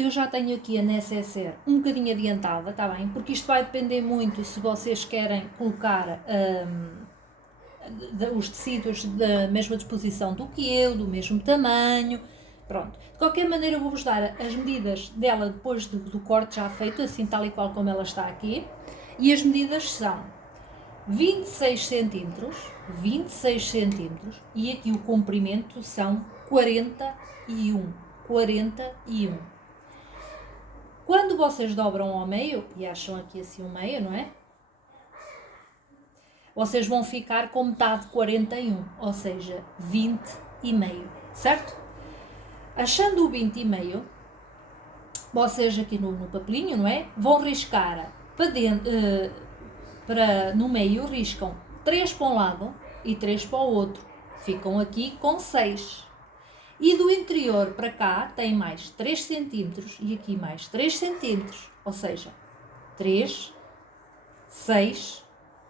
eu já tenho aqui a necessaire um bocadinho adiantada, está bem? Porque isto vai depender muito se vocês querem colocar os tecidos da mesma disposição do que eu, do mesmo tamanho, pronto. De qualquer maneira eu vou-vos dar as medidas dela depois do corte já feito, assim tal e qual como ela está aqui, e as medidas são 26 centímetros, 26 centímetros, e aqui o comprimento são 41, 41. Quando vocês dobram ao meio, e acham aqui assim um meio, não é? Vocês vão ficar com metade de 41, ou seja, 20 e meio, certo? Achando o 20 e meio, vocês aqui no papelinho, não é? Vão riscar para dentro, no meio, riscam 3 para um lado e 3 para o outro. Ficam aqui com 6. E do interior para cá tem mais 3 cm e aqui mais 3 cm, ou seja, 3, 6,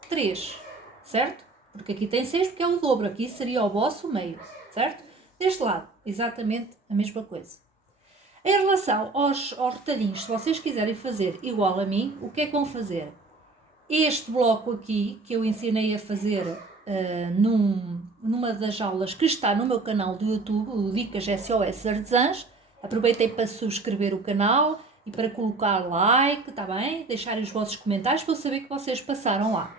3, certo? Porque aqui tem 6 porque é o dobro, aqui seria o vosso meio, certo? Deste lado, exatamente a mesma coisa. Em relação aos retalhinhos, se vocês quiserem fazer igual a mim, o que é que vão fazer? Este bloco aqui, que eu ensinei a fazer numa das aulas que está no meu canal do YouTube, o Dicas SOS Artesãs, aproveitei para subscrever o canal e para colocar like, está bem? Deixarem os vossos comentários para eu saber que vocês passaram lá.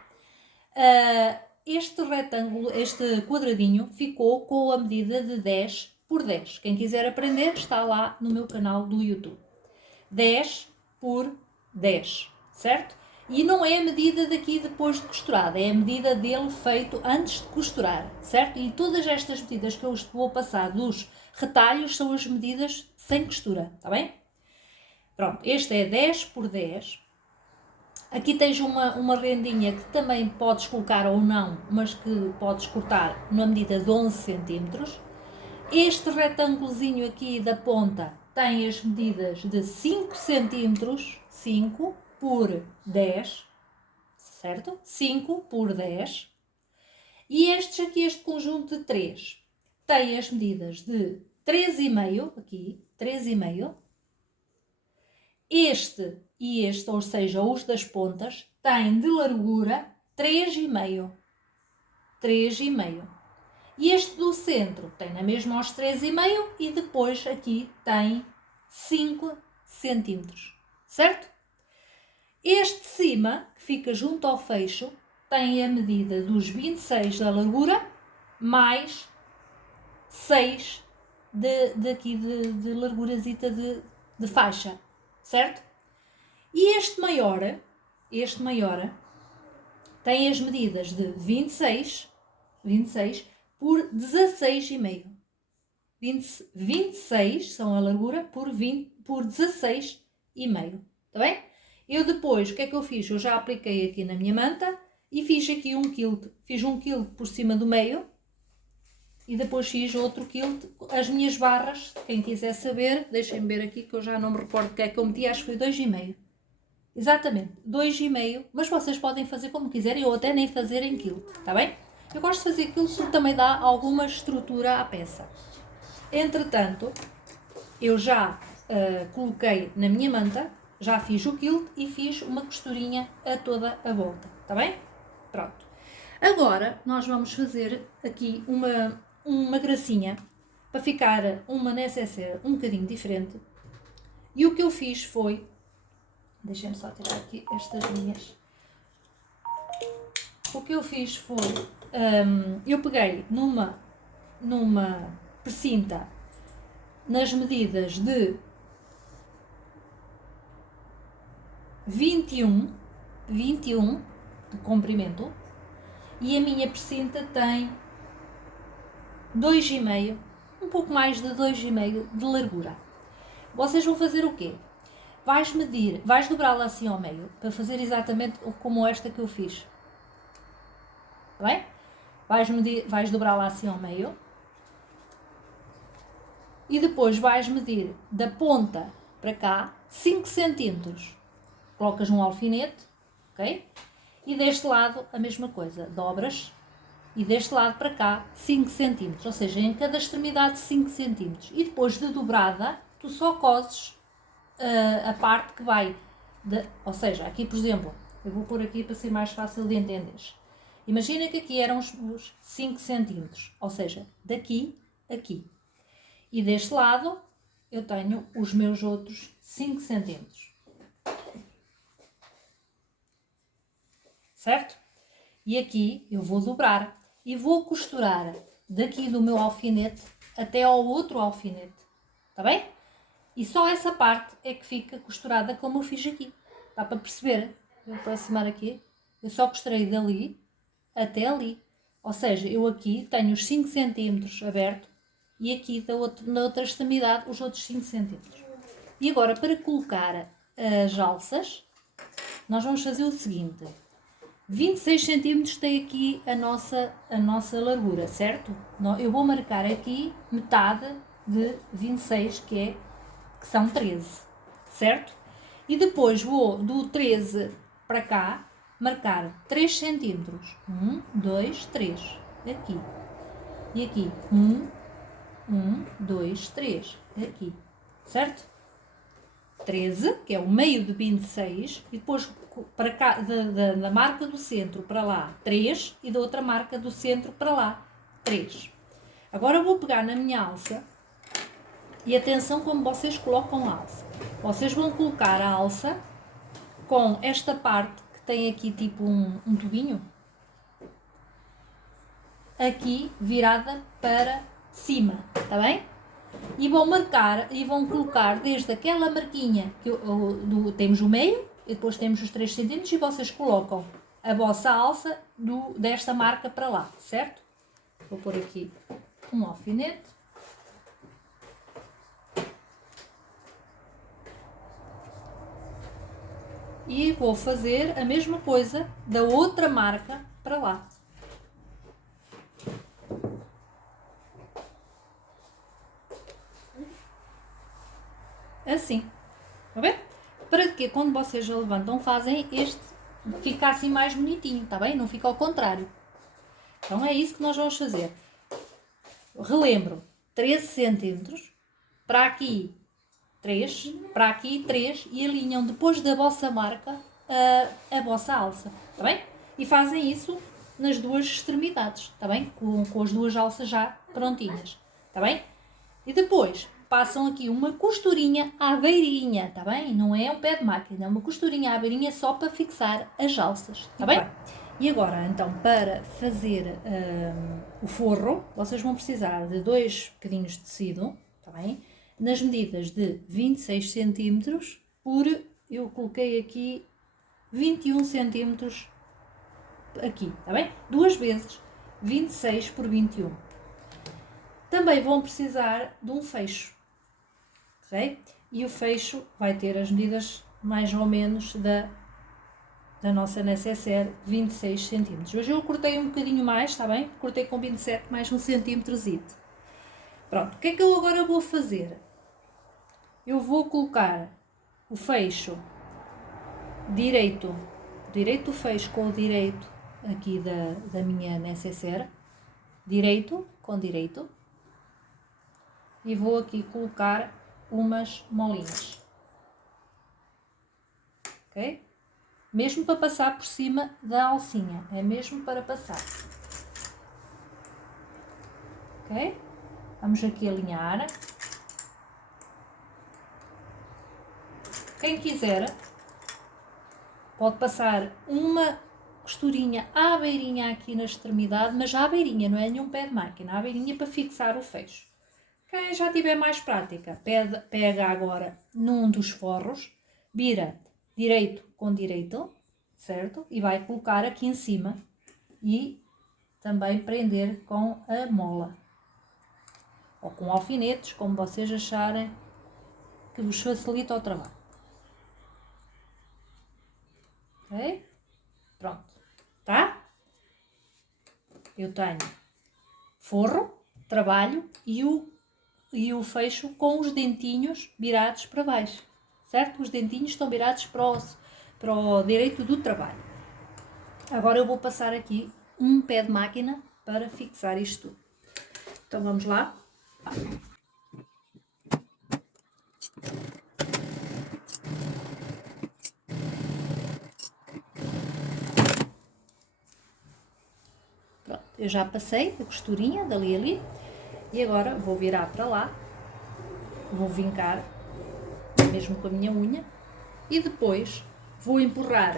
Este retângulo, este quadradinho, ficou com a medida de 10 por 10. Quem quiser aprender está lá no meu canal do YouTube. 10 por 10, certo? E não é a medida daqui depois de costurada, é a medida dele feito antes de costurar, certo? E todas estas medidas que eu vou passar dos retalhos são as medidas sem costura, está bem? Pronto, este é 10 por 10. Aqui tens uma rendinha que também podes colocar ou não, mas que podes cortar na medida de 11 centímetros. Este retângulozinho aqui da ponta tem as medidas de 5 centímetros, 5 por 10, certo? 5 por 10. E estes aqui, este conjunto de 3, tem as medidas de 3,5, aqui, 3,5. Este e este, ou seja, os das pontas, têm de largura 3,5. 3,5. E este do centro tem na mesma aos 3,5 e depois aqui tem 5 centímetros, certo? Este de cima, que fica junto ao fecho, tem a medida dos 26 da largura mais 6 de largurazita de faixa, certo? E este maior tem as medidas de 26 por 16,5. 26 são a largura por 16,5, está bem? Eu depois, o que é que eu fiz? Eu já apliquei aqui na minha manta e fiz aqui um quilt. Fiz um quilt por cima do meio e depois fiz outro quilt. As minhas barras, quem quiser saber, deixem-me ver aqui que eu já não me recordo o que é que eu meti, acho que foi 2,5. Exatamente, 2,5, mas vocês podem fazer como quiserem ou até nem fazer em quilt, está bem? Eu gosto de fazer quilt porque também dá alguma estrutura à peça. Entretanto, eu já coloquei na minha manta, já fiz o quilt e fiz uma costurinha a toda a volta, está bem? Pronto. Agora nós vamos fazer aqui uma gracinha para ficar uma necessaire um bocadinho diferente. E o que eu fiz foi, deixem-me só tirar aqui estas linhas. O que eu fiz foi, eu peguei numa precinta nas medidas de 21 de comprimento e a minha precinta tem 2,5, um pouco mais de 2,5 de largura. Vocês vão fazer o quê? Vais dobrá-la assim ao meio para fazer exatamente como esta que eu fiz. Está bem? Vais dobrá-la assim ao meio e depois vais medir da ponta para cá 5 centímetros. Colocas um alfinete, ok? E deste lado a mesma coisa, dobras e deste lado para cá 5 centímetros, ou seja, em cada extremidade 5 centímetros. E depois de dobrada, tu só coses a parte que vai, ou seja, aqui por exemplo, eu vou pôr aqui para ser mais fácil de entender. Imagina que aqui eram os 5 centímetros, ou seja, daqui a aqui. E deste lado eu tenho os meus outros 5 centímetros. Certo? E aqui eu vou dobrar e vou costurar daqui do meu alfinete até ao outro alfinete. Está bem? E só essa parte é que fica costurada como eu fiz aqui. Dá para perceber? Eu vou aproximar aqui. Eu só costurei dali até ali. Ou seja, eu aqui tenho os 5 centímetros aberto e aqui na outra extremidade os outros 5 centímetros. E agora, para colocar as alças, nós vamos fazer o seguinte. 26 centímetros tem aqui a nossa largura, certo? Eu vou marcar aqui metade de 26, que são 13, certo? E depois vou do 13 para cá marcar 3 centímetros. 1, 2, 3. Aqui. E aqui. 1, 2, 3. Aqui. Certo? 13, que é o meio de 26, e depois para cá, da marca do centro para lá 3 e da outra marca do centro para lá 3. Agora vou pegar na minha alça e atenção como vocês colocam a alça. Vocês vão colocar a alça com esta parte que tem aqui tipo um tubinho aqui virada para cima, está bem? E vão marcar e vão colocar desde aquela marquinha que temos o meio e depois temos os 3 centímetros e vocês colocam a vossa alça desta marca para lá, certo? Vou pôr aqui um alfinete. E vou fazer a mesma coisa da outra marca para lá. Assim, está bem? Para que quando vocês já levantam fazem este ficar assim mais bonitinho, está bem? Não fica ao contrário. Então é isso que nós vamos fazer. Relembro, 13 centímetros, para aqui 3, para aqui 3 e alinham depois da vossa marca a vossa alça, está bem? E fazem isso nas duas extremidades, está bem? Com as duas alças já prontinhas, está bem? E depois passam aqui uma costurinha à beirinha, está bem? Não é um pé de máquina, é uma costurinha à beirinha só para fixar as alças, está bem? E agora, então, para fazer o forro, vocês vão precisar de 2 bocadinhos de tecido, está bem? Nas medidas de 26 centímetros por, eu coloquei aqui 21 centímetros aqui, está bem? 2 vezes 26 por 21. Também vão precisar de um fecho, ok? E o fecho vai ter as medidas mais ou menos da nossa necessaire, 26 centímetros. Hoje eu cortei um bocadinho mais, está bem? Cortei com 27 mais 1 centímetrozito. Pronto, o que é que eu agora vou fazer? Eu vou colocar o fecho direito o fecho com o direito aqui da minha necessaire, direito com direito, e vou aqui colocar umas molinhas, ok? Mesmo para passar por cima da alcinha, é mesmo para passar, ok? Vamos aqui alinhar. Quem quiser pode passar uma costurinha à beirinha aqui na extremidade, mas à beirinha, não é nenhum pé de máquina, à beirinha para fixar o fecho. Quem já tiver mais prática, pega agora num dos forros, vira direito com direito, certo? E vai colocar aqui em cima e também prender com a mola. Ou com alfinetes, como vocês acharem que vos facilita o trabalho. Ok? Pronto. Tá? Eu tenho forro, trabalho e o fecho com os dentinhos virados para baixo. Certo? Os dentinhos estão virados para o direito do trabalho. Agora eu vou passar aqui um pé de máquina para fixar isto tudo. Então vamos lá. Eu já passei a costurinha dali a ali e agora vou virar para lá, vou vincar, mesmo com a minha unha, e depois vou empurrar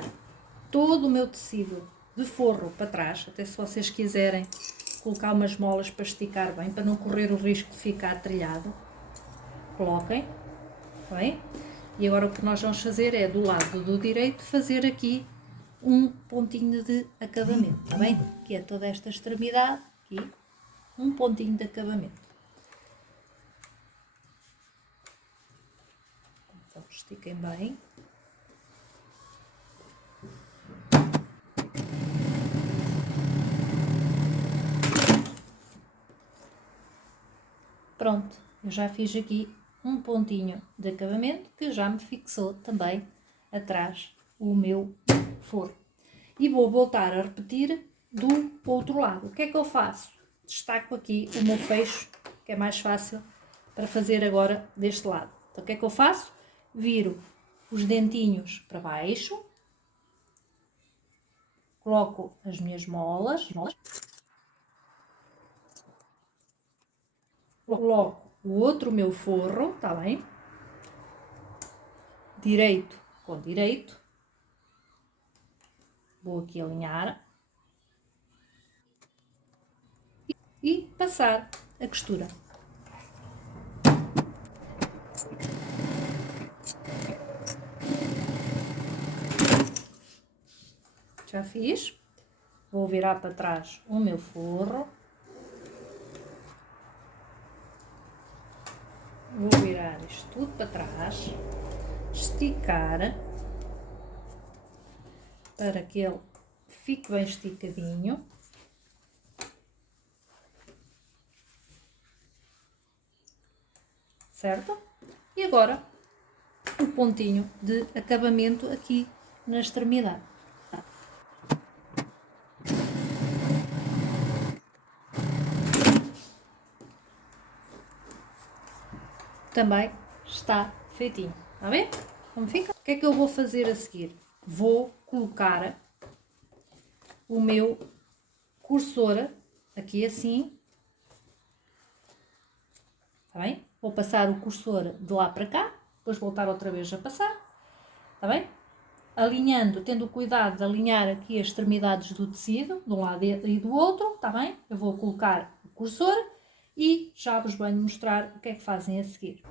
todo o meu tecido de forro para trás, até se vocês quiserem colocar umas molas para esticar bem, para não correr o risco de ficar trilhado, coloquem, bem? E agora o que nós vamos fazer é, do lado do direito, fazer aqui um pontinho de acabamento, está bem? Que é toda esta extremidade, aqui, um pontinho de acabamento. Então, estiquem bem. Pronto, eu já fiz aqui um pontinho de acabamento que já me fixou também atrás o meu forro. E vou voltar a repetir do outro lado. O que é que eu faço? Destaco aqui o meu fecho, que é mais fácil para fazer agora deste lado. Então o que é que eu faço? Viro os dentinhos para baixo, coloco as minhas molas, coloco o outro meu forro, tá bem? Direito com direito. Vou aqui alinhar e passar a costura. Já fiz. Vou virar para trás o meu forro. Vou virar isto tudo para trás, esticar para que ele fique bem esticadinho. Certo? E agora o pontinho de acabamento aqui na extremidade. Também está feitinho, está bem? Como fica? O que é que eu vou fazer a seguir? Vou colocar o meu cursor aqui assim, está bem? Vou passar o cursor de lá para cá, depois voltar outra vez a passar, está bem? Alinhando, tendo cuidado de alinhar aqui as extremidades do tecido, de um lado e do outro, está bem? Eu vou colocar o cursor e já vos venho mostrar o que é que fazem a seguir.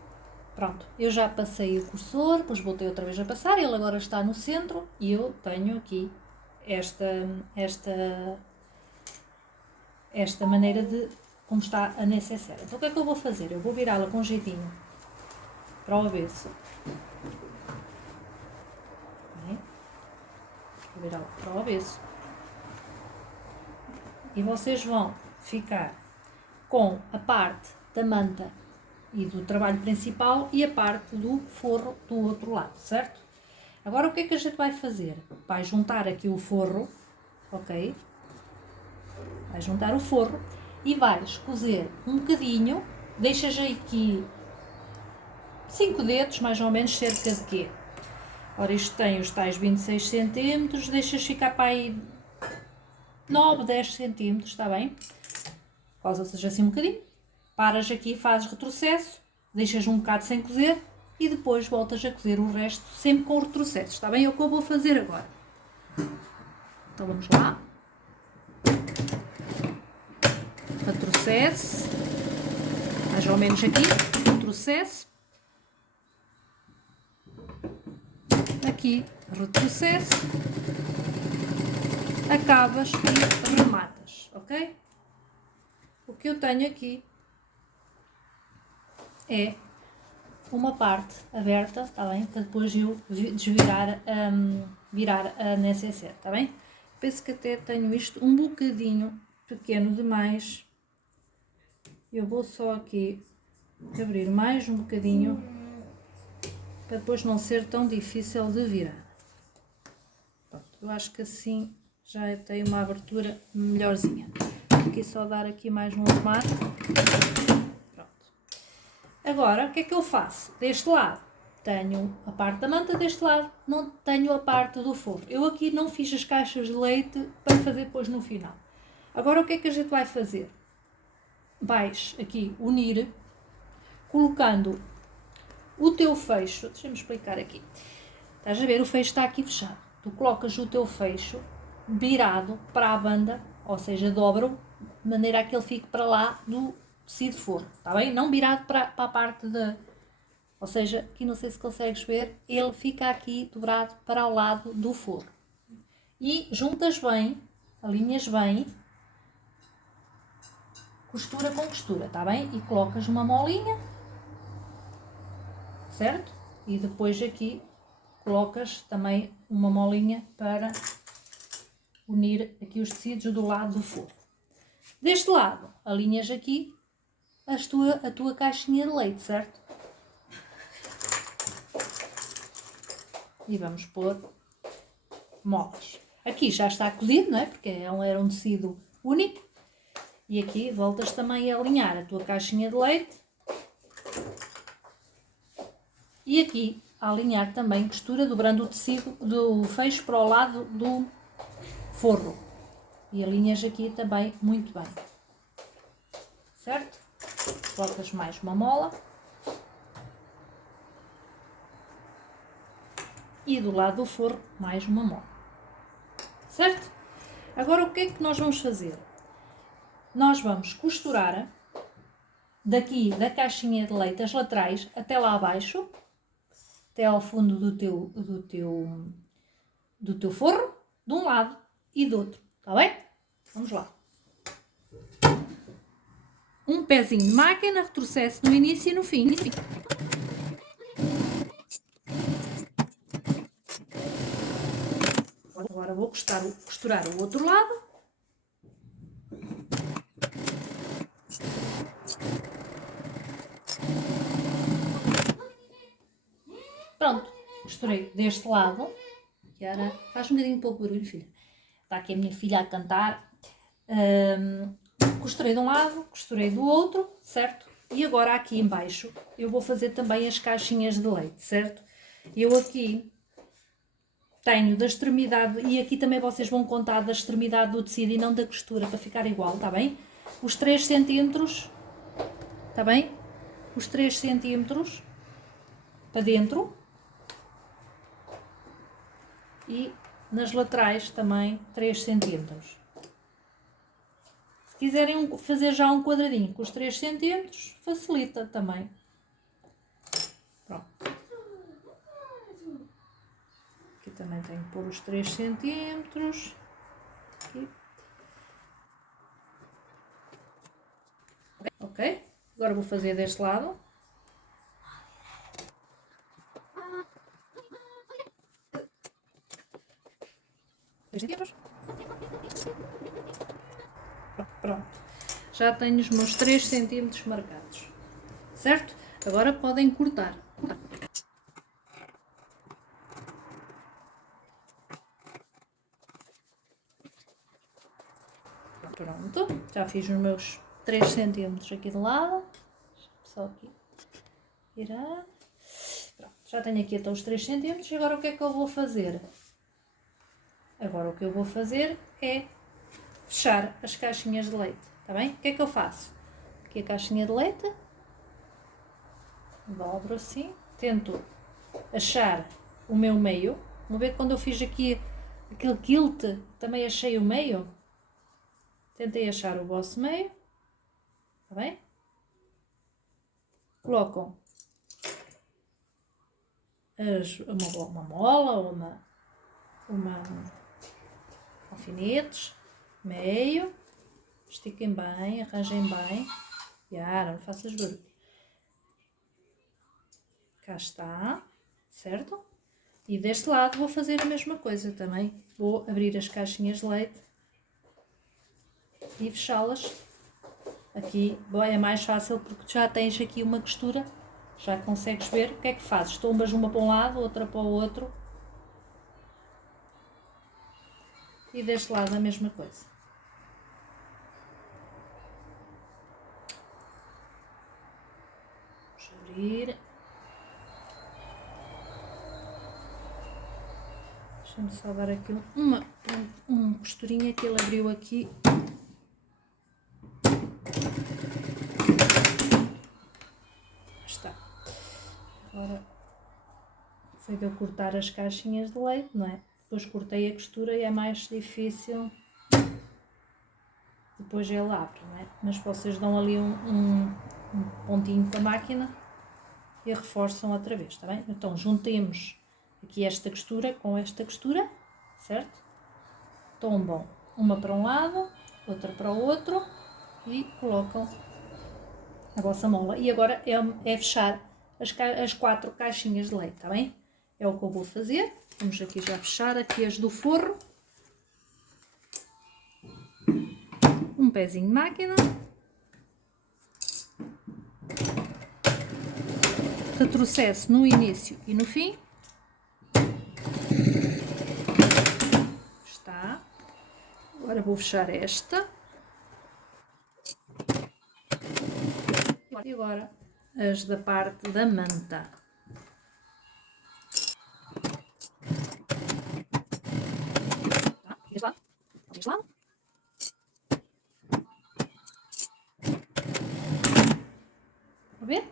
Pronto, eu já passei o cursor, depois voltei outra vez a passar, ele agora está no centro e eu tenho aqui esta maneira de como está a necessaire. Então o que é que eu vou fazer? Eu vou virá-la com jeitinho para o avesso. Vou virá-la para o avesso. E vocês vão ficar com a parte da manta e do trabalho principal e a parte do forro do outro lado, certo? Agora o que é que a gente vai fazer? Vai juntar aqui o forro, ok? Vai juntar o forro e vais cozer um bocadinho, deixas aqui 5 dedos, mais ou menos, cerca de quê? Ora, isto tem os tais 26 cm, deixas ficar para aí 9, 10 cm, está bem? Coza-se assim um bocadinho, paras aqui, fazes retrocesso, deixas um bocado sem cozer e depois voltas a cozer o resto, sempre com retrocesso, está bem? É o que eu vou fazer agora. Então vamos lá. Retrocesso, mais ou menos aqui, retrocesso, aqui, retrocesso, acabas e rematas, ok? O que eu tenho aqui é uma parte aberta, está bem? Para depois eu desvirar, virar a necessaire, está bem? Penso que até tenho isto um bocadinho pequeno demais. Eu vou só aqui abrir mais um bocadinho para depois não ser tão difícil de virar. Pronto, eu acho que assim já tenho uma abertura melhorzinha. Aqui só dar aqui mais um remate. Pronto. Agora, o que é que eu faço? Deste lado tenho a parte da manta, deste lado não tenho a parte do forro. Eu aqui não fiz as caixas de leite para fazer depois no final. Agora o que é que a gente vai fazer? Vais aqui unir, colocando o teu fecho, deixa-me explicar aqui. Estás a ver, o fecho está aqui fechado. Tu colocas o teu fecho virado para a banda, ou seja, dobro, de maneira a que ele fique para lá do tecido forro, está bem? Não virado para a parte da... Ou seja, aqui não sei se consegues ver, ele fica aqui dobrado para o lado do forro. E juntas bem, alinhas bem, costura com costura, está bem? E colocas uma molinha, certo? E depois aqui colocas também uma molinha para unir aqui os tecidos do lado do forro. Deste lado, alinhas aqui a tua caixinha de leite, certo? E vamos pôr molas. Aqui já está cozido, não é? Porque era um tecido único. E aqui voltas também a alinhar a tua caixinha de leite. E aqui a alinhar também costura, dobrando o tecido do fecho para o lado do forro. E alinhas aqui também muito bem. Certo? Colocas mais uma mola. E do lado do forro mais uma mola. Certo? Agora o que é que nós vamos fazer? Nós vamos costurar daqui da caixinha de leite as laterais até lá abaixo, até ao fundo do teu forro, de um lado e do outro, está bem? Vamos lá. Um pezinho de máquina, retrocesso no início e no fim. Agora vou costurar o outro lado. Pronto, costurei deste lado. E agora faz um bocadinho pouco barulho, filha. Está aqui a minha filha a cantar. Costurei de um lado, costurei do outro, certo? E agora aqui em baixo eu vou fazer também as caixinhas de leite, certo? Eu aqui tenho da extremidade, e aqui também vocês vão contar da extremidade do tecido e não da costura, para ficar igual, está bem? Os 3 centímetros, está bem? Os 3 centímetros para dentro. E nas laterais também 3 centímetros. Se quiserem fazer já um quadradinho com os 3 centímetros, facilita também. Pronto. Aqui também tenho que pôr os 3 centímetros. Aqui. Ok? Agora vou fazer deste lado. Pronto. Já tenho os meus 3 centímetros marcados. Certo? Agora podem cortar. Pronto. Já fiz os meus 3 centímetros aqui de lado. Só aqui. Virar. Pronto. Já tenho aqui até os 3 centímetros. Agora o que é que eu vou fazer? Agora o que eu vou fazer é fechar as caixinhas de leite, está bem? O que é que eu faço? Aqui a caixinha de leite, dobro assim, tento achar o meu meio. Vão ver que quando eu fiz aqui aquele quilt, também achei o meio. Tentei achar o vosso meio, está bem? Colocam uma mola ou uma alfinetes, meio, estiquem bem, arranjem bem. Não faças barulho. Cá está, certo? E deste lado vou fazer a mesma coisa também. Vou abrir as caixinhas de leite e fechá-las. Aqui é mais fácil porque já tens aqui uma costura, já consegues ver o que é que fazes. Tombas uma para um lado, outra para o outro. E deste lado a mesma coisa. Vamos abrir. Deixa-me só dar aqui uma costurinha que ele abriu aqui Está. Agora foi de eu cortar as caixinhas de leite, não é? Depois cortei a costura e é mais difícil. Depois ele abre, não é? Mas vocês dão ali um pontinho com a máquina e reforçam outra vez, está bem? Então juntemos aqui esta costura com esta costura, certo? Tombam uma para um lado, outra para o outro e colocam a vossa mola. E agora é fechar as 4 caixinhas de leite, está bem? É o que eu vou fazer. Vamos aqui já fechar aqui as do forro. Um pezinho de máquina. Retrocesso no início e no fim. Está. Agora vou fechar esta. E agora as da parte da manta. Tá, deste lado. Vão ver?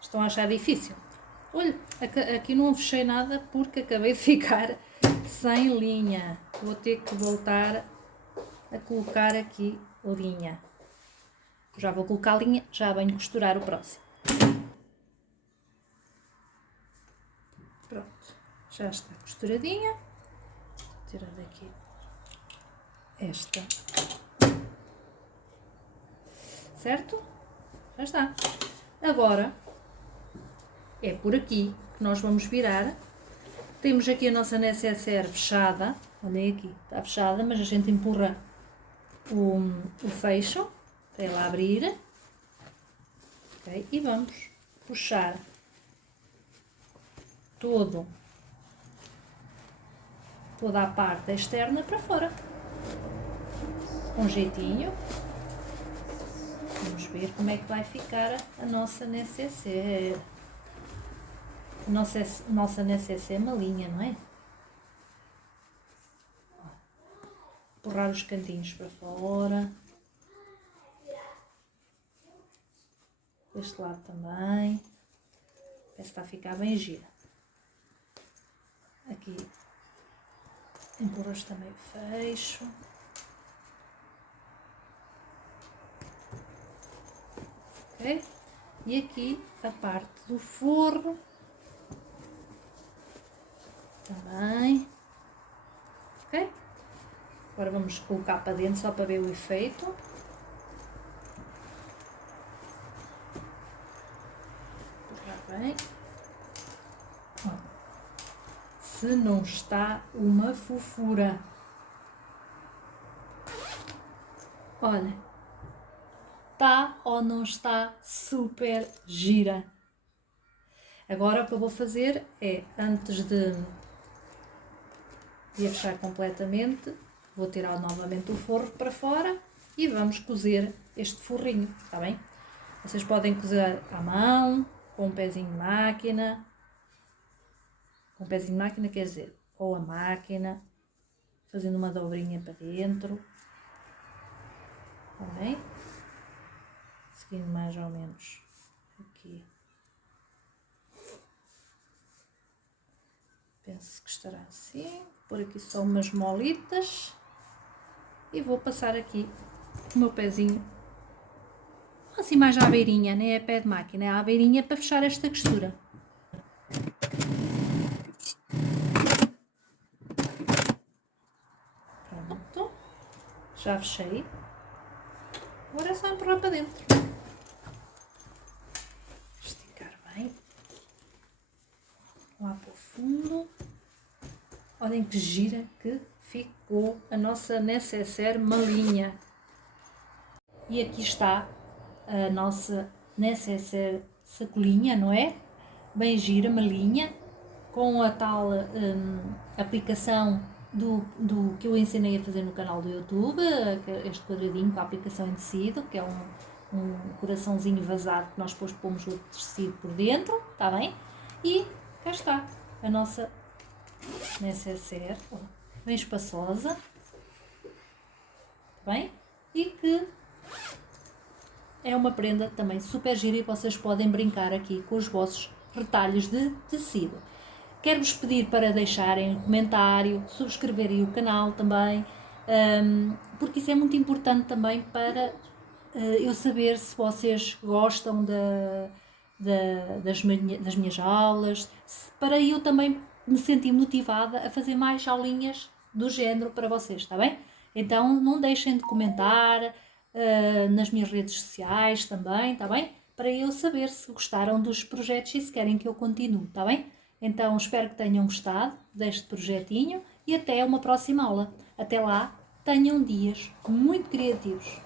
Estão a achar difícil? Olha, aqui não fechei nada porque acabei de ficar sem linha. Vou ter que voltar a colocar aqui linha. Já vou colocar linha, já venho costurar o próximo. Pronto, já está costuradinha. Vou tirar daqui esta. Certo? Já está. Agora é por aqui que nós vamos virar. Temos aqui a nossa necessaire fechada. Olhem aqui, está fechada, mas a gente empurra o fecho para ela abrir. Okay? E vamos puxar toda a parte externa para fora. Com jeitinho. Vamos ver como é que vai ficar a nossa necessaire. Nossa necessaire malinha, não é? Empurrar os cantinhos para fora. Deste lado também. Parece que está a ficar bem gira. Aqui empurras também o fecho. Ok? E aqui a parte do forro. Também. Ok? Agora vamos colocar para dentro só para ver o efeito. Puxar bem. Se não está uma fofura. Olha. Está ou não está super gira? Agora o que eu vou fazer é, antes de a fechar completamente, vou tirar novamente o forro para fora e vamos cozer este forrinho, está bem? Vocês podem cozer à mão, com um pezinho de máquina. Com um pezinho de máquina quer dizer, com a máquina, fazendo uma dobrinha para dentro. Está bem? Seguindo mais ou menos aqui. Penso que estará assim. Vou pôr aqui só umas molitas. E vou passar aqui o meu pezinho. Assim mais à beirinha, nem é pé de máquina, é à beirinha para fechar esta costura. Pronto. Já fechei. Agora é só empurrar para dentro. Esticar bem. Lá para o fundo. Olhem que gira que ficou a nossa necessaire malinha. E aqui está a nossa necessaire sacolinha, não é? Bem gira, malinha, com a tal aplicação do que eu ensinei a fazer no canal do YouTube, este quadradinho com a aplicação em tecido, que é um coraçãozinho vazado que nós depois pomos o tecido por dentro, está bem? E cá está a nossa necessaire, bem espaçosa, tá bem? E que é uma prenda também super gira e vocês podem brincar aqui com os vossos retalhos de tecido. Quero-vos pedir para deixarem um comentário, subscreverem o canal também, porque isso é muito importante também para eu saber se vocês gostam das minhas aulas, para eu também me sentir motivada a fazer mais aulinhas do género para vocês, está bem? Então não deixem de comentar nas minhas redes sociais também, está bem? Para eu saber se gostaram dos projetos e se querem que eu continue, está bem? Então espero que tenham gostado deste projetinho e até uma próxima aula. Até lá, tenham dias muito criativos.